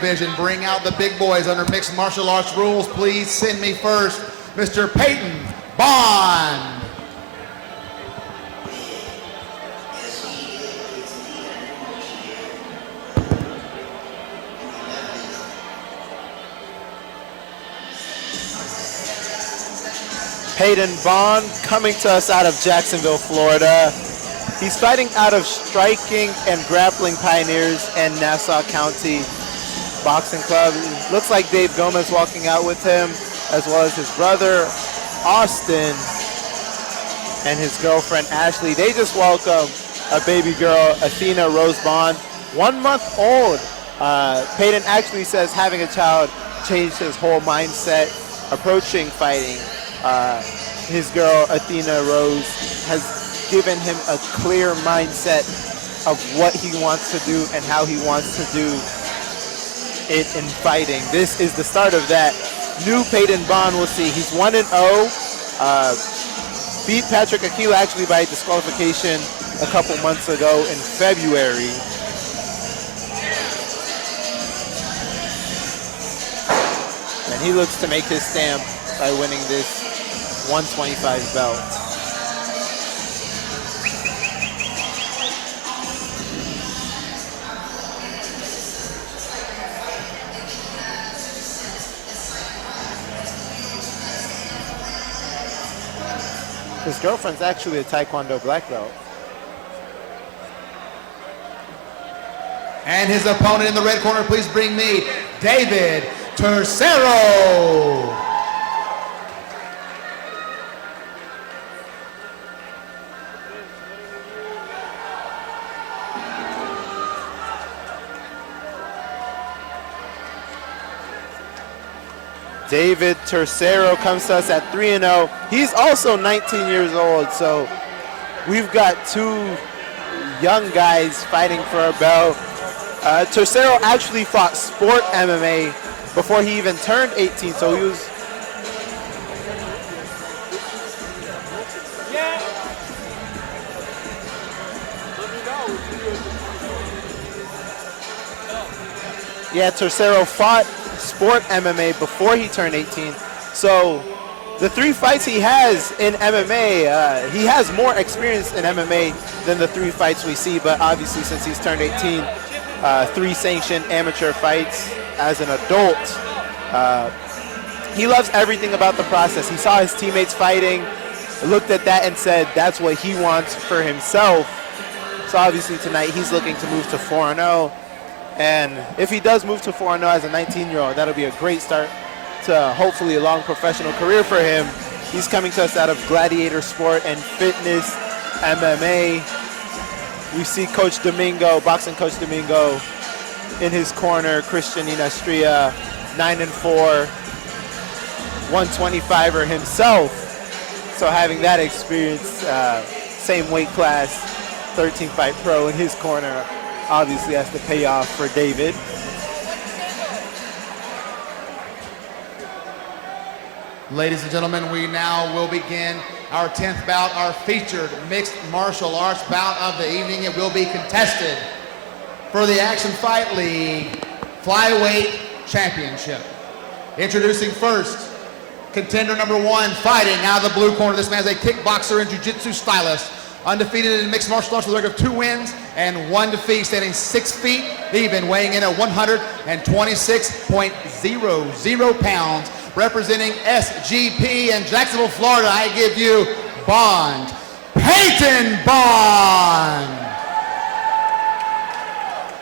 division. Bring out the big boys under mixed martial arts rules. Please send me first, Mr. Peyton Bond. Peyton Bond coming to us out of Jacksonville, Florida. He's fighting out of Striking and Grappling Pioneers and Nassau County Boxing Club. Looks like Dave Gomez walking out with him, as well as his brother, Austin, and his girlfriend, Ashley. They just welcomed a baby girl, Athena Rose Bond, 1 month old. Peyton actually says having a child changed his whole mindset approaching fighting. His girl, Athena Rose, has given him a clear mindset of what he wants to do and how he wants to do it in fighting. This is the start of that. New Peyton Bond, we'll see. He's 1-0. Beat Patrick Aquila actually by disqualification a couple months ago in February. And he looks to make his stamp by winning this 125 belt. His girlfriend's actually a Taekwondo black belt. And his opponent in the red corner, please bring me David Tercero. David Tercero comes to us at 3-0. He's also 19 years old, so we've got two young guys fighting for a belt. Tercero actually fought sport MMA before he even turned 18, so he was... Yeah, Tercero fought sport MMA before he turned 18. So the 3 fights he has in MMA, he has more experience in MMA than the 3 fights we see, but obviously since he's turned 18, 3 sanctioned amateur fights as an adult. He loves everything about the process. He saw his teammates fighting, looked at that and said that's what he wants for himself. So obviously tonight he's looking to move to 4-0. And if he does move to 4-0 as a 19-year-old, that'll be a great start to hopefully a long professional career for him. He's coming to us out of Gladiator Sport and Fitness MMA. We see Coach Domingo, boxing Coach Domingo, in his corner. Christian Inastria, 9-4, 125er himself. So having that experience, same weight class, 13-fight pro in his corner, obviously has to pay off for David. Ladies and gentlemen, we now will begin our 10th bout, our featured mixed martial arts bout of the evening. It will be contested for the Action Fight League Flyweight Championship. Introducing first, contender number 1, fighting out of the blue corner. This man is a kickboxer and jiu-jitsu stylist. Undefeated in mixed martial arts with a record of 2 wins and 1 defeat, standing 6 feet even, weighing in at 126.00 pounds. Representing SGP in Jacksonville, Florida, I give you Bond, Peyton Bond.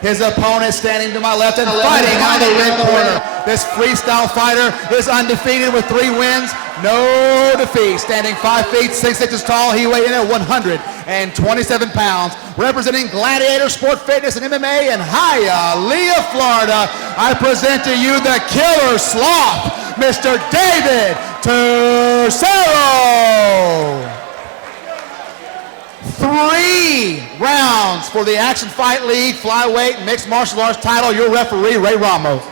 His opponent standing to my left and fighting out of the red corner. This freestyle fighter is undefeated with 3 wins, no defeat. Standing 5 feet 6 inches tall, he weighed in at 127 pounds. Representing Gladiator Sport Fitness and MMA in Hialeah, Florida, I present to you the killer sloth, Mr. David Tercero. 3 rounds for the Action Fight League Flyweight Mixed Martial Arts title. Your referee, Ray Ramos.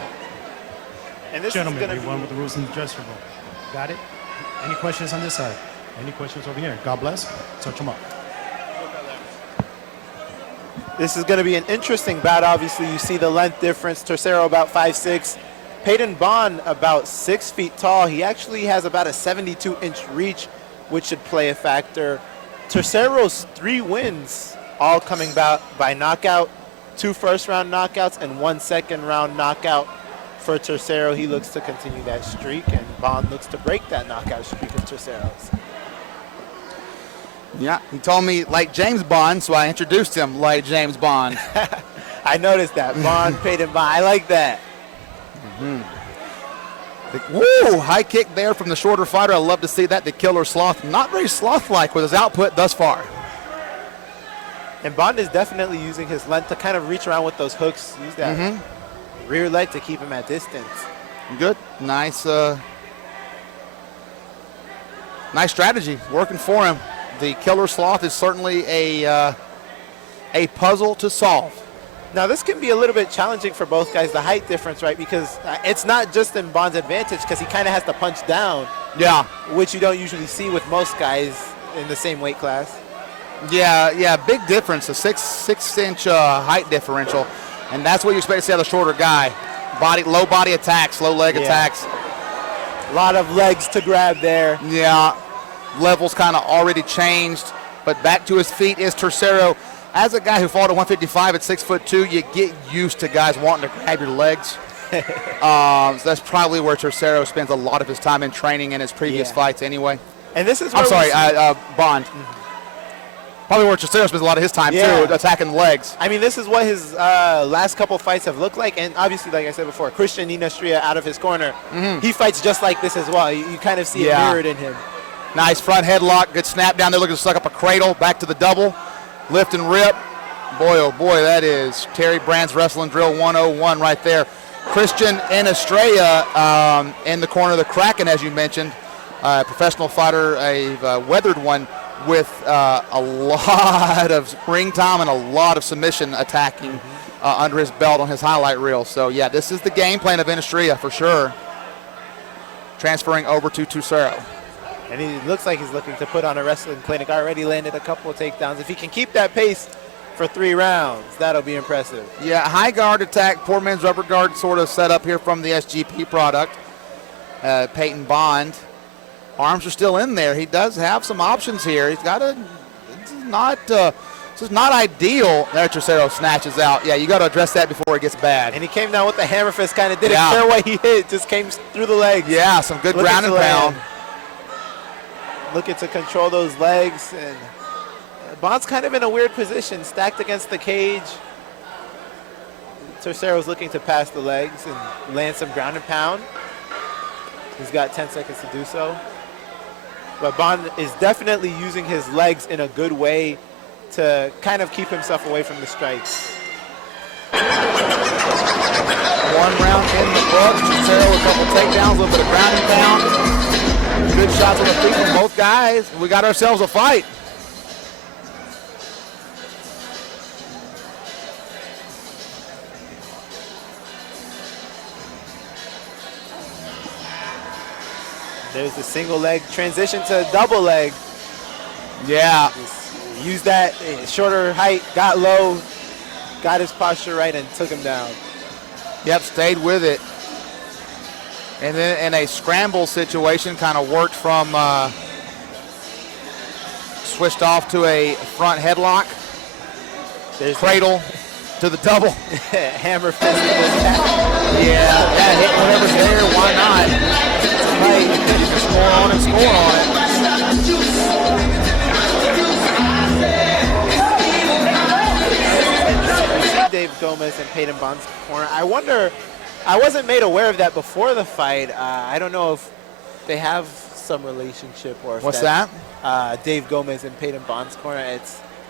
And this gentlemen, we won with the rules in the dressing room. Got it? Any questions on this side? Any questions over here? God bless. Touch them up. This is going to be an interesting bout. Obviously, you see the length difference. Tercero about 5'6". Peyton Bond about 6 feet tall. He actually has about a 72-inch reach, which should play a factor. Tercero's 3 wins, all coming by knockout, 2 first-round knockouts and 1 second-round knockout for Tercero. He looks to continue that streak, and Bond looks to break that knockout streak of Tercero's. Yeah, he told me like James Bond, so I introduced him like James Bond. I noticed that. Bond, Peyton Bond. I like that. Woo! High kick there from the shorter fighter. I love to see that. The killer sloth. Not very sloth-like with his output thus far. And Bond is definitely using his length to kind of reach around with those hooks. Use that rear leg to keep him at distance. Good. Nice. Nice strategy. Working for him. The killer sloth is certainly a puzzle to solve. Now, this can be a little bit challenging for both guys, the height difference, right? Because it's not just in Bond's advantage because he kind of has to punch down. Yeah. Which you don't usually see with most guys in the same weight class. Yeah, big difference, a 6-inch height differential. And that's what you expect to see out of the shorter guy. Low body attacks, low leg attacks. A lot of legs to grab there. Yeah, levels kind of already changed. But back to his feet is Tercero. As a guy who fought at 155 at 6'2", you get used to guys wanting to grab your legs. So that's probably where Tercero spends a lot of his time in training in his previous fights anyway. And this is Bond. Probably where Tercero spends a lot of his time too, attacking the legs. I mean, this is what his last couple fights have looked like. And obviously, like I said before, Christian Inastria out of his corner, he fights just like this as well. You kind of see it mirrored in him. Nice front headlock, good snap down there, looking to suck up a cradle, back to the double. Lift and rip. Boy, oh boy, that is Terry Brand's Wrestling Drill 101 right there. Christian Estrella in the corner of the Kraken, as you mentioned. Professional fighter, a weathered one with a lot of ring time and a lot of submission attacking under his belt on his highlight reel. So, yeah, this is the game plan of Estrella for sure. Transferring over to Tercero. And he looks like he's looking to put on a wrestling clinic. Already landed a couple of takedowns. If he can keep that pace for 3 rounds, that'll be impressive. Yeah, high guard attack, poor man's rubber guard sort of set up here from the SGP product. Peyton Bond. Arms are still in there. He does have some options here. He's got a, this is not ideal. There, Tercero snatches out. Yeah, you got to address that before it gets bad. And he came down with the hammer fist, kind of didn't care what he hit, just came through the legs. Yeah, some good ground and pound. Looking to control those legs, and Bond's kind of in a weird position, stacked against the cage. Tercero's looking to pass the legs and land some ground and pound. He's got 10 seconds to do so. But Bond is definitely using his legs in a good way to kind of keep himself away from the strikes. 1 round in the book. Tercero with a couple takedowns, a little bit of ground and pound. Good shots on the feet from both guys. We got ourselves a fight. There's the single leg transition to a double leg. Yeah. Just used that shorter height, got low, got his posture right, and took him down. Yep, stayed with it. And then in a scramble situation, kind of worked from, switched off to a front headlock. There's cradle to the double. Hammer fist. Yeah, that hit whatever's there, why not? Right, you can score on it, score on it. Dave Gomez and Peyton Bond's corner. I wonder, I wasn't made aware of that before the fight. I don't know if they have some relationship or if what's that? Dave Gomez and Peyton Bond's corner.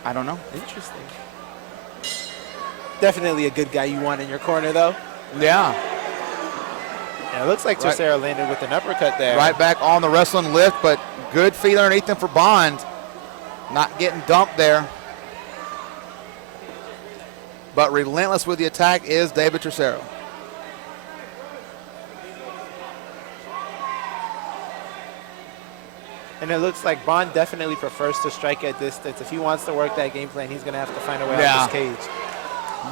I don't know. Interesting. Definitely a good guy you want in your corner, though. Yeah. And it looks like Tercero landed with an uppercut there. Right back on the wrestling lift, but good feet underneath him for Bond. Not getting dumped there. But relentless with the attack is David Tercero. And it looks like Bond definitely prefers to strike at distance. If he wants to work that game plan, he's going to have to find a way out of this cage.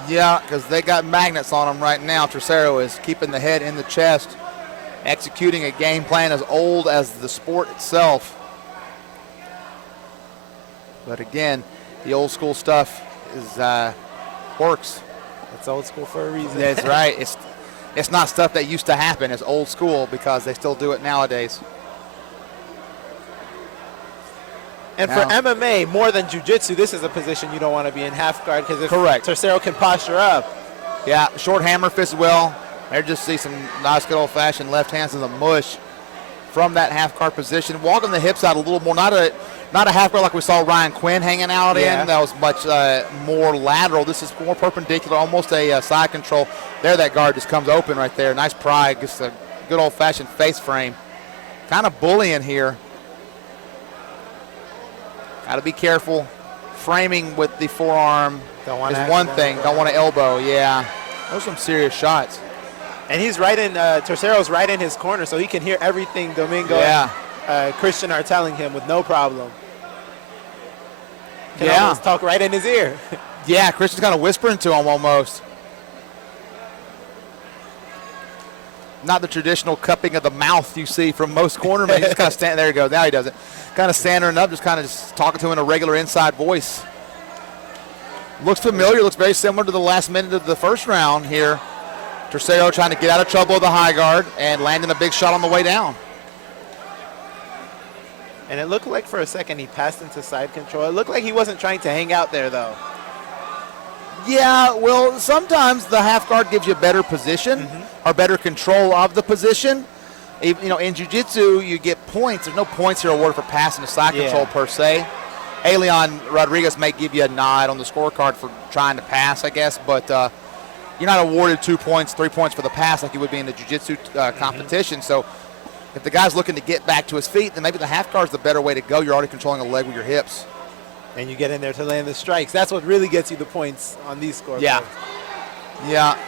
Yeah, because they got magnets on them right now. Tercero is keeping the head in the chest, executing a game plan as old as the sport itself. But again, the old school stuff is works. It's old school for a reason. That's right. It's not stuff that used to happen. It's old school because they still do it nowadays. And for MMA, more than jiu-jitsu, this is a position you don't want to be in half guard because if Correct. Tercero can posture up. Yeah, short hammer fist well. There just see some nice good old-fashioned left hands in the mush from that half guard position. Walking the hips out a little more, not a half guard like we saw Ryan Quinn hanging out in. That was much more lateral. This is more perpendicular, almost a side control. There, that guard just comes open right there. Nice pry, just a good old-fashioned face frame. Kind of bullying here. Got to be careful. Framing with the forearm is one thing. Don't want to elbow. Yeah, those are some serious shots. And he's right in, Tercero's right in his corner, so he can hear everything Domingo and Christian are telling him with no problem. Can almost talk right in his ear. Yeah, Christian's kind of whispering to him almost. Not the traditional cupping of the mouth you see from most cornermen. He's just kind of standing there. He goes. Now he does it. Kind of standing up, just talking to him in a regular inside voice. Looks familiar. Looks very similar to the last minute of the first round here. Tercero trying to get out of trouble with the high guard and landing a big shot on the way down. And it looked like for a second he passed into side control. It looked like he wasn't trying to hang out there, though. Yeah, well, sometimes the half guard gives you a better position or better control of the position. You know, in jiu-jitsu, you get points. There's no points here awarded for passing to side control per se. Elion Rodriguez may give you a nod on the scorecard for trying to pass, I guess, but you're not awarded 2 points, 3 points for the pass like you would be in the jiu-jitsu competition. So if the guy's looking to get back to his feet, then maybe the half guard's the better way to go. You're already controlling a leg with your hips. And you get in there to land the strikes. That's what really gets you the points on these scorecards. Yeah.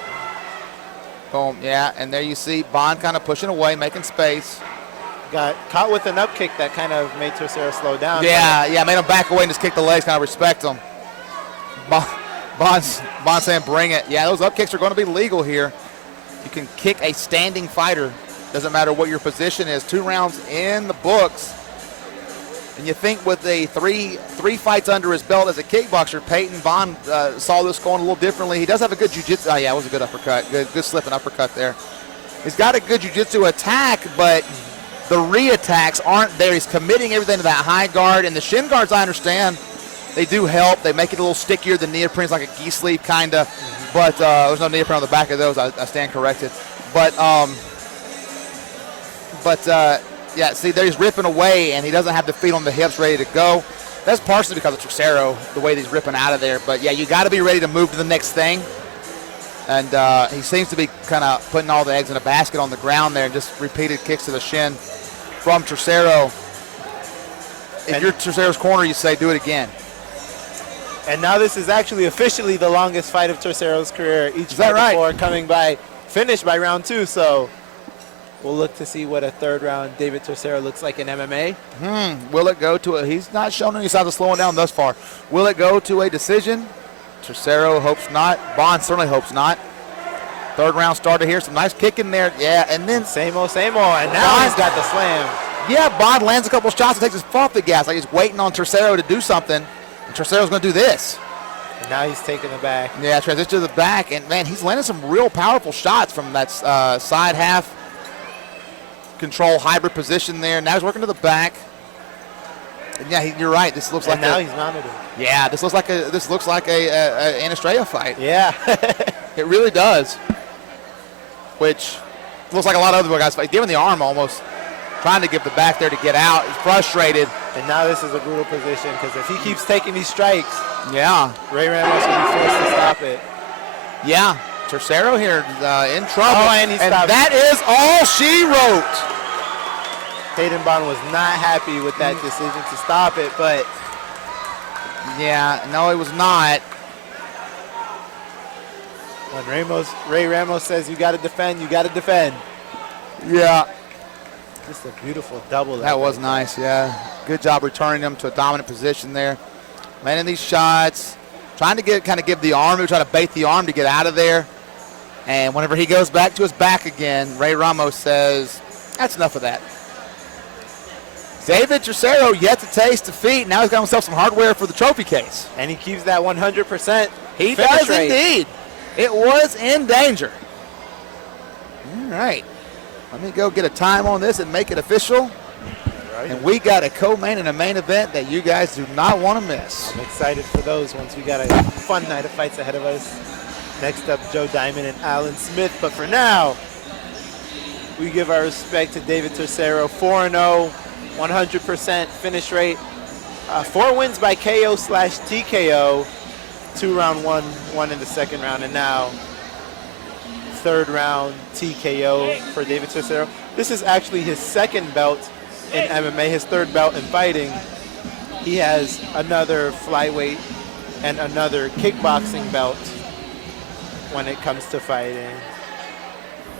Boom. Yeah, and there you see Bond kind of pushing away, making space. Got caught with an up kick that kind of made Tercero slow down. Yeah, made him back away and just kick the legs, kind of respect him. Bond saying, bring it. Yeah, those up kicks are going to be legal here. You can kick a standing fighter. Doesn't matter what your position is. 2 rounds in the books. And you think with the three fights under his belt as a kickboxer, Peyton Bond saw this going a little differently. He does have a good jiu-jitsu. Oh, yeah, it was a good uppercut. Good slipping uppercut there. He's got a good jiu-jitsu attack, but the re-attacks aren't there. He's committing everything to that high guard. And the shin guards, I understand, they do help. They make it a little stickier. The neoprene's like a gi sleeve kind of. But there's no neoprene on the back of those. I stand corrected. Yeah, see, there he's ripping away, and he doesn't have the feet on the hips ready to go. That's partially because of Tercero, the way he's ripping out of there. But, yeah, you got to be ready to move to the next thing. And he seems to be kind of putting all the eggs in a basket on the ground there and just repeated kicks to the shin from Tercero. If you're Tercero's corner, you say, do it again. And now this is actually officially the longest fight of Tercero's career. Each Is that fight right? before finished by round 2, so we'll look to see what a third round David Tercero looks like in MMA. Will it go to he's not shown any signs of slowing down thus far. Will it go to a decision? Tercero hopes not. Bond certainly hopes not. Third round started here. Some nice kick in there. Yeah, and then same old. And now he's got the slam. Yeah, Bond lands a couple shots and takes his foot off the gas. Like he's waiting on Tercero to do something. And Tercero's going to do this. And now he's taking the back. Yeah, transition to the back. And, man, he's landing some real powerful shots from that side half control hybrid position there. Now he's working to the back. And yeah, you're right. This looks like now he's mounted him. Yeah, this looks like a Estrella fight. Yeah, it really does. Which looks like a lot of other guys fight. Giving the arm almost, trying to give the back there to get out. He's frustrated. And now this is a brutal position because if he keeps taking these strikes, Ray Ramos will be forced to stop it. Yeah, Tercero here in trouble. Oh, and that is all she wrote. Peyton Bond was not happy with that decision to stop it, but yeah, no, it was not. When Ray Ramos says you got to defend, you got to defend. Yeah. Just a beautiful double. That was nice, yeah. Good job returning them to a dominant position there. Landing these shots. trying to kind of give the arm, trying to bait the arm to get out of there. And whenever he goes back to his back again, Ray Ramos says, that's enough of that. David Tercero yet to taste defeat. Now he's got himself some hardware for the trophy case. And he keeps that 100%. He does indeed. It was in danger. All right. Let me go get a time on this and make it official. Right. And we got a co-main and a main event that you guys do not want to miss. I'm excited for those ones. We got a fun night of fights ahead of us. Next up, Joe Diamond and Alan Smith. But for now, we give our respect to David Tercero, 4-0, 100% finish rate. 4 wins by KO/TKO, 2 round one in the second round, and now 3rd round TKO for David Tercero. This is actually his 2nd belt in MMA, his 3rd belt in fighting. He has another flyweight and another kickboxing belt when it comes to fighting.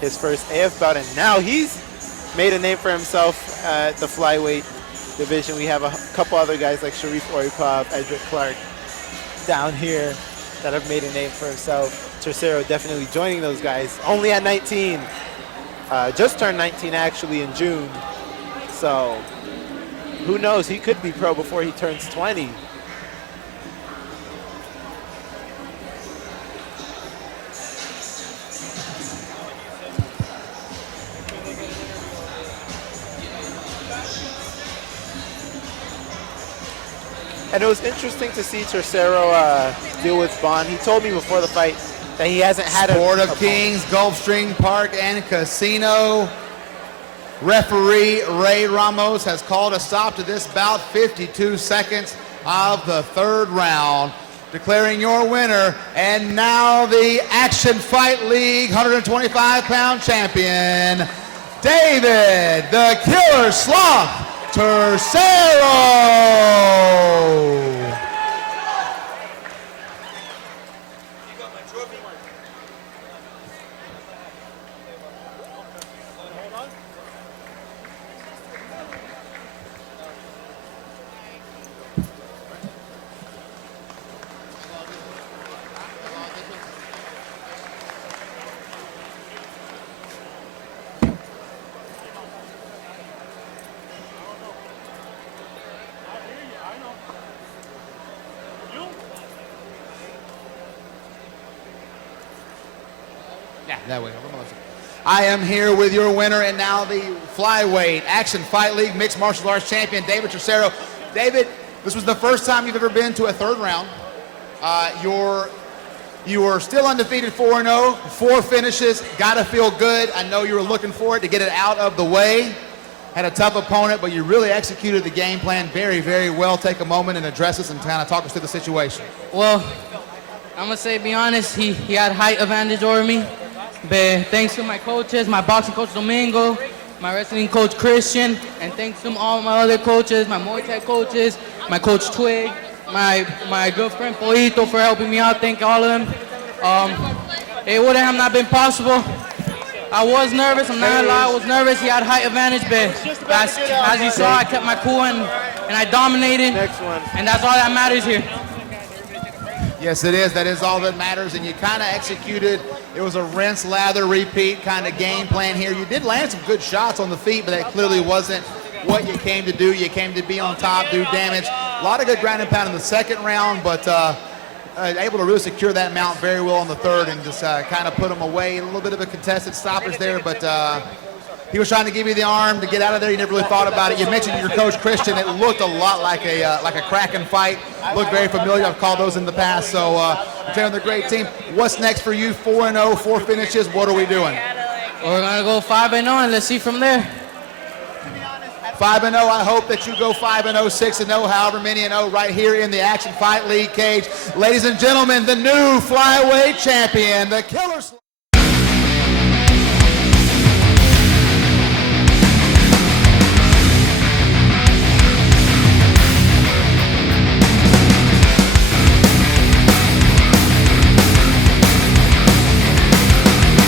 His first AF belt, and now he's made a name for himself at the flyweight division. We have a couple other guys like Sharif Oripov, Edric Clark down here that have made a name for himself. Tercero definitely joining those guys, only at 19. Just turned 19 actually in June. So who knows, he could be pro before he turns 20. And it was interesting to see Tercero deal with Bond. He told me before the fight that he hasn't had Sport of Kings, Gulfstream Park and Casino. Referee Ray Ramos has called a stop to this bout, 52 seconds of the 3rd round, declaring your winner, and now the Action Fight League 125-pound champion, David the Killer Sloth Tercero. Yeah, that way. I am here with your winner and now the flyweight Action Fight League mixed martial arts champion, David Tercero. David, this was the first time you've ever been to a 3rd round. You were still undefeated, 4-0, 4 finishes. Gotta feel good. I know you were looking for it to get it out of the way. Had a tough opponent, but you really executed the game plan very, very well. Take a moment and address us and kind of talk us through the situation. Well, I'm gonna say, be honest, he had height advantage over me. But thanks to my coaches, my boxing coach Domingo, my wrestling coach Christian, and thanks to all my other coaches, my Muay Thai coaches, my coach Twig, my girlfriend Poito for helping me out. Thank all of them. It would have not been possible. I was nervous. I'm not gonna lie, I was nervous. He had height advantage, but as you saw, I kept my cool and I dominated. Next one. And that's all that matters here. Yes, it is. That is all that matters. And you kind of executed. It was a rinse, lather, repeat kind of game plan here. You did land some good shots on the feet, but that clearly wasn't what you came to do. You came to be on top, do damage. A lot of good ground and pound in the 2nd round, but able to really secure that mount very well in the 3rd and just kind of put him away. A little bit of a contested stoppage there, but he was trying to give you the arm to get out of there. You never really thought about it. You mentioned your coach Christian. It looked a lot like a Kraken fight. Looked very familiar. I've called those in the past. So you're training with a great team. What's next for you? 4-0, 4 finishes. What are we doing? We're gonna go 5-0 and let's see from there. 5-0. I hope that you go 5-0, 6-0, however many and 0 right here in the Action Fight League cage. Ladies and gentlemen, the new flyweight champion, the Killer.